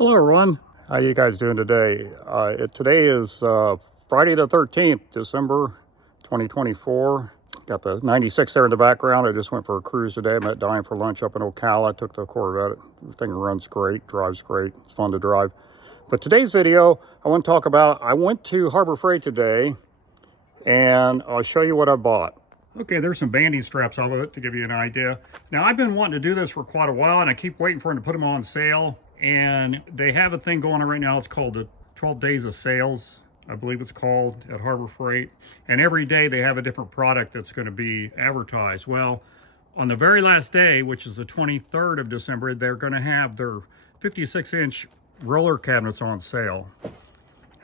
Hello everyone, how you guys doing today? Today is Friday the 13th, December 2024. Got the 96 there in the background. I just went for a cruise today. I met Diane for lunch up in Ocala. Took the Corvette. The thing runs great, drives great. It's fun to drive. But today's video, I want to talk about, I went to Harbor Freight today and I'll show you what I bought. Okay, there's some banding straps all of it to give you an idea. Now, I've been wanting to do this for quite a while and I keep waiting for them to put them on sale. And they have a thing going on right now. It's called the 12 Days of Sales, I believe it's called, at Harbor Freight. And every day they have a different product that's going to be advertised. Well, on the very last day, which is the 23rd of December, they're going to have their 56-inch roller cabinets on sale.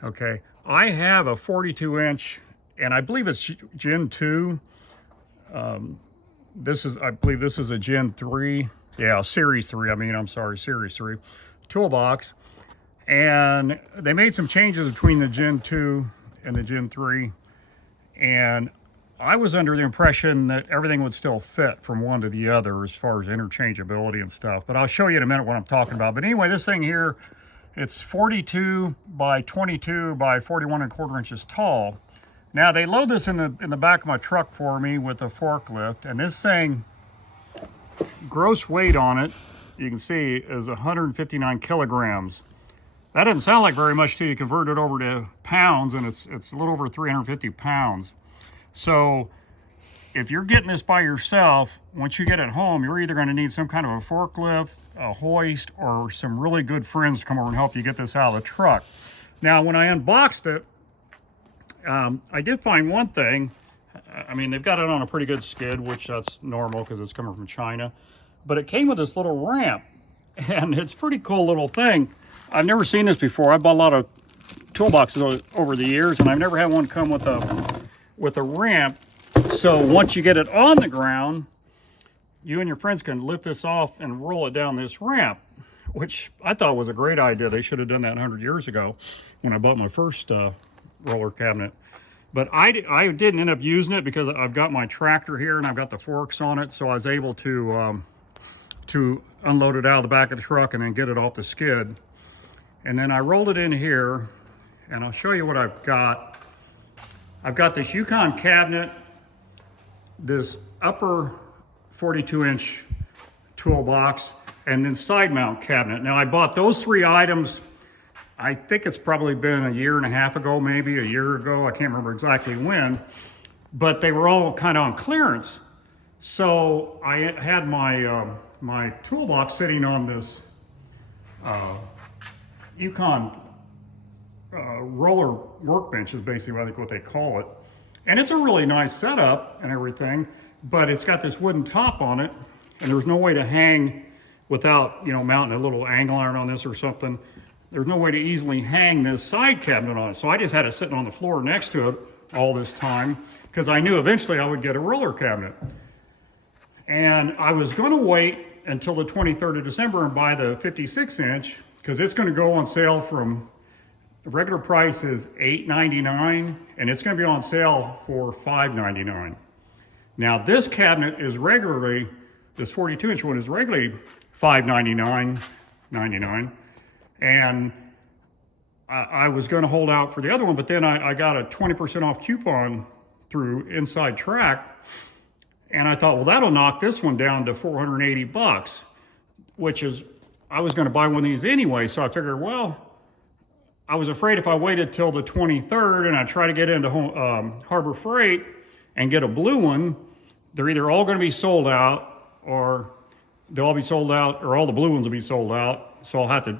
Okay, I have a 42-inch, and I believe it's Gen 2. I believe this is a Gen 3. Yeah, Series 3. Series 3 toolbox. And they made some changes between the Gen 2 and the Gen 3. And I was under the impression that everything would still fit from one to the other as far as interchangeability and stuff. But I'll show you in a minute what I'm talking about. But anyway, this thing here, it's 42 by 22 by 41¼ inches tall. Now they load this in the back of my truck for me with a forklift, and this thing, gross weight on it, you can see, is 159 kilograms. That doesn't sound like very much till you convert it over to pounds, and it's a little over 350 pounds. So if you're getting this by yourself, once you get it home, you're either going to need some kind of a forklift, a hoist, or some really good friends to come over and help you get this out of the truck. Now, when I unboxed it, I did find one thing. I mean, they've got it on a pretty good skid, which that's normal because it's coming from China. But it came with this little ramp, and it's a pretty cool little thing. I've never seen this before. I bought a lot of toolboxes over the years, and I've never had one come with a ramp. So once you get it on the ground, you and your friends can lift this off and roll it down this ramp, which I thought was a great idea. They should have done that 100 years ago when I bought my first roller cabinet. But I didn't end up using it because I've got my tractor here and I've got the forks on it, so I was able to unload it out of the back of the truck and then get it off the skid. And then I rolled it in here, and I'll show you what I've got. I've got this Yukon cabinet, this upper 42-inch toolbox, and then side mount cabinet. Now I bought those three items, I think it's probably been a year and a half ago, maybe a year ago. I can't remember exactly when, but they were all kind of on clearance. So I had my my toolbox sitting on this Yukon roller workbench is basically I think what they call it. And it's a really nice setup and everything, but it's got this wooden top on it, and there's no way to hang without, mounting a little angle iron on this or something. There's no way to easily hang this side cabinet on it. So I just had it sitting on the floor next to it all this time because I knew eventually I would get a roller cabinet. And I was going to wait until the 23rd of December and buy the 56-inch because it's going to go on sale from, the regular price is $8.99 and it's going to be on sale for $5.99. Now this cabinet is regularly, this 42-inch one is regularly $5.99. And I was going to hold out for the other one, but then I got a 20% off coupon through Inside Track, and I thought, well, that'll knock this one down to $480, which is, I was going to buy one of these anyway, so I figured, well, I was afraid if I waited till the 23rd and I try to get into Harbor Freight and get a blue one, they're either all going to be sold out, or they'll all be sold out, or all the blue ones will be sold out, so I'll have to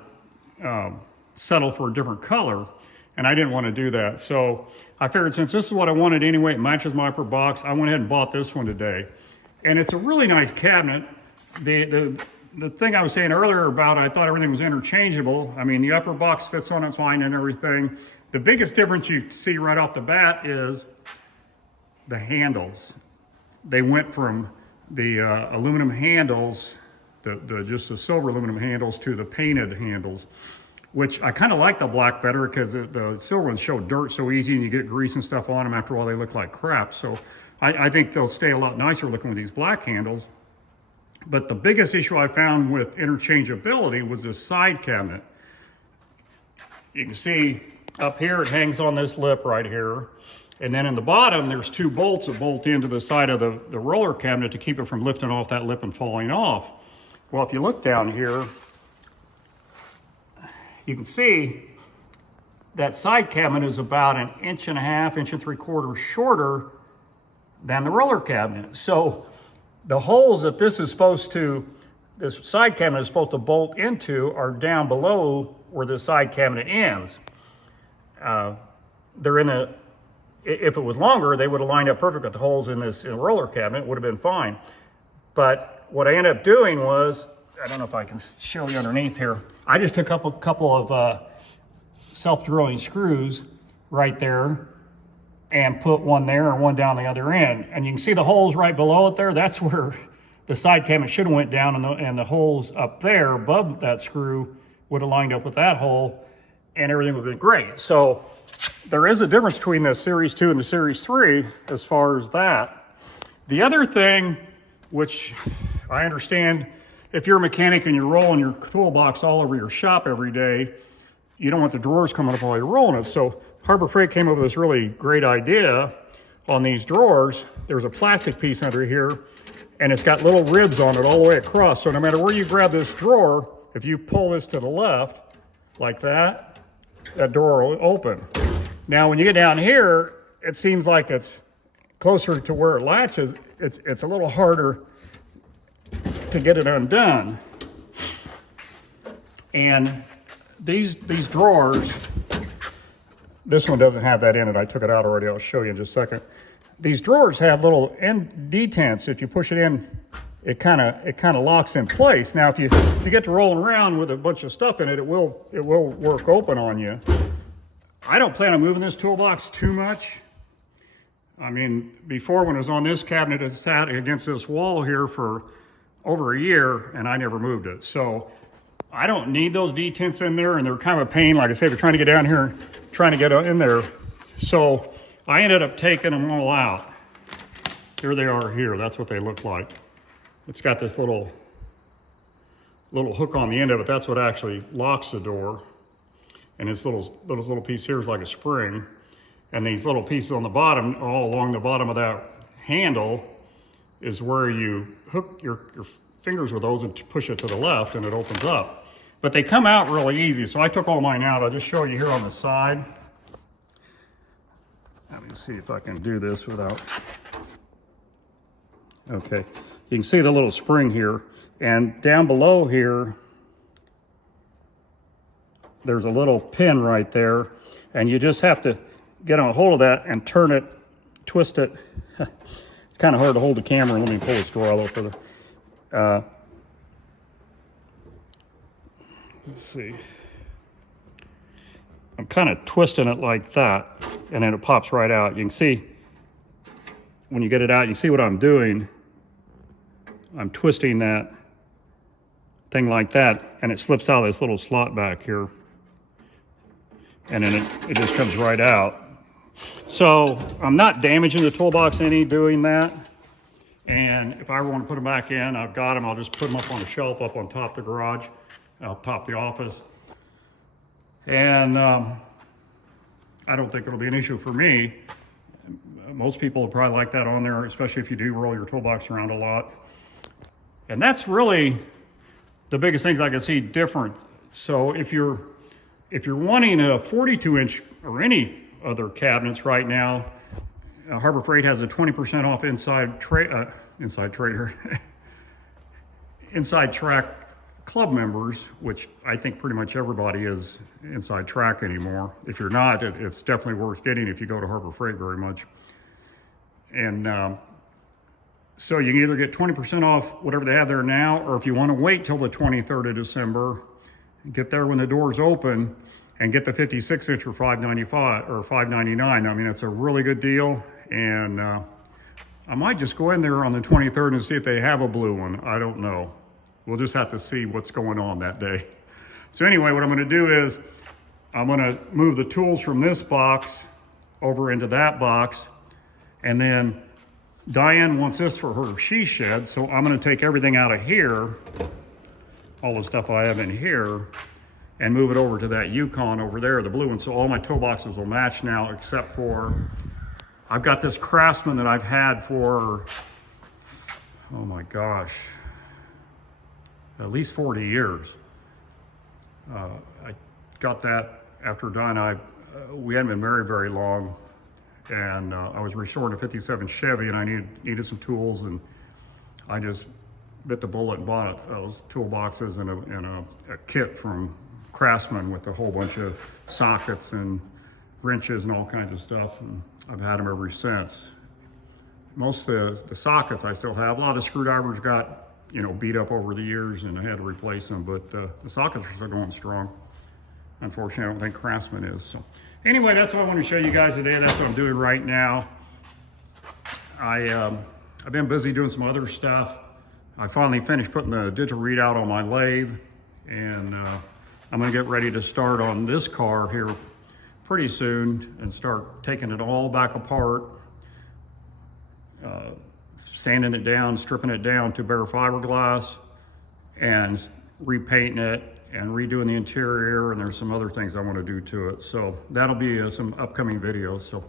settle for a different color, and I didn't want to do that. So I figured since this is what I wanted anyway, it matches my upper box, I went ahead and bought this one today. And it's a really nice cabinet. The thing I was saying earlier about I thought everything was interchangeable. I mean, the upper box fits on it fine and everything. The biggest difference you see right off the bat is the handles. They went from the aluminum handles, just the silver aluminum handles, to the painted handles, which I kind of like the black better because the silver ones show dirt so easy and you get grease and stuff on them. After all, they look like crap. So I think they'll stay a lot nicer looking with these black handles. But the biggest issue I found with interchangeability was this side cabinet. You can see up here it hangs on this lip right here. And then in the bottom, there's 2 bolts that bolt into the side of the roller cabinet to keep it from lifting off that lip and falling off. Well, if you look down here, you can see that side cabinet is about 1.5 inches, 1.75 inches shorter than the roller cabinet. So the holes that this side cabinet is supposed to bolt into are down below where the side cabinet ends. If it was longer, they would have lined up perfect with the holes in the roller cabinet. It would have been fine. But what I ended up doing was, I don't know if I can show you underneath here, I just took up a couple of self-drilling screws right there and put one there and one down the other end. And you can see the holes right below it there. That's where the side cabinet should have went down, and the holes up there above that screw would have lined up with that hole, and everything would have been great. So there is a difference between the Series 2 and the Series 3 as far as that. The other thing, which I understand, if you're a mechanic and you're rolling your toolbox all over your shop every day, you don't want the drawers coming up while you're rolling it. So Harbor Freight came up with this really great idea on these drawers. There's a plastic piece under here, and it's got little ribs on it all the way across. So no matter where you grab this drawer, if you pull this to the left like that, that door will open. Now, when you get down here, it seems like it's closer to where it latches. It's a little harder to get it undone. And these drawers, this one doesn't have that in it. I took it out already. I'll show you in just a second. These drawers have little end detents. If you push it in, it kind of locks in place. Now, if you get to rolling around with a bunch of stuff in it, it will work open on you. I don't plan on moving this toolbox too much. I mean, before, when it was on this cabinet, it sat against this wall here for over a year, and I never moved it. So I don't need those detents in there, and they're kind of a pain. Like I say, they're trying to get down here, trying to get in there. So I ended up taking them all out. Here they are here. That's what they look like. It's got this little hook on the end of it. That's what actually locks the door. And this little piece here is like a spring. And these little pieces on the bottom, all along the bottom of that handle, is where you hook your fingers with those and push it to the left, and it opens up. But they come out really easy. So I took all mine out. I'll just show you here on the side. Let me see if I can do this without. Okay. You can see the little spring here, and down below here, there's a little pin right there, and you just have to get on hold of that and turn it, twist it. It's kind of hard to hold the camera. Let me pull this drawer a little further. Let's see. I'm kind of twisting it like that, and then it pops right out. You can see, when you get it out, you see what I'm doing. I'm twisting that thing like that, and it slips out of this little slot back here. And then it just comes right out. So I'm not damaging the toolbox any doing that. And if I ever want to put them back in, I've got them. I'll just put them up on a shelf up on top of the garage, up top of the office. And I don't think it'll be an issue for me. Most people will probably like that on there, especially if you do roll your toolbox around a lot. And that's really the biggest things I can see different. So if you're wanting a 42-inch or any other cabinets right now, Harbor Freight has a 20% off Inside Track Club members, which I think pretty much everybody is Inside Track anymore. If you're not, it's definitely worth getting if you go to Harbor Freight very much. And so you can either get 20% off whatever they have there now, or if you want to wait till the 23rd of December, get there when the doors open and get the 56-inch for $595 or $599. I mean, it's a really good deal. And I might just go in there on the 23rd and see if they have a blue one. I don't know. We'll just have to see what's going on that day. So anyway, what I'm going to do is I'm going to move the tools from this box over into that box. And then Diane wants this for her she shed. So I'm going to take everything out of here, all the stuff I have in here, and move it over to that Yukon over there, the blue one. So all my toolboxes will match now, except for I've got this Craftsman that I've had for, oh my gosh, at least 40 years. I got that after Don and I, we hadn't been married very long, and I was restoring a 57 Chevy, and I needed some tools, and I just bit the bullet and bought those toolboxes and a kit from Craftsman with a whole bunch of sockets and wrenches and all kinds of stuff, and I've had them ever since. Most of the sockets I still have. A lot of screwdrivers got, you know, beat up over the years, and I had to replace them, but the sockets are still going strong. Unfortunately, I don't think Craftsman is. So anyway, that's what I want to show you guys today. That's what I'm doing right now. I've been busy doing some other stuff. I finally finished putting the digital readout on my lathe, and I'm gonna get ready to start on this car here pretty soon and start taking it all back apart, sanding it down, stripping it down to bare fiberglass, and repainting it and redoing the interior, and there's some other things I want to do to it. So that'll be some upcoming videos. So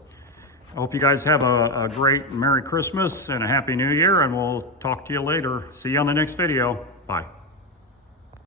I hope you guys have a great Merry Christmas and a Happy New Year, and we'll talk to you later. See you on the next video. Bye.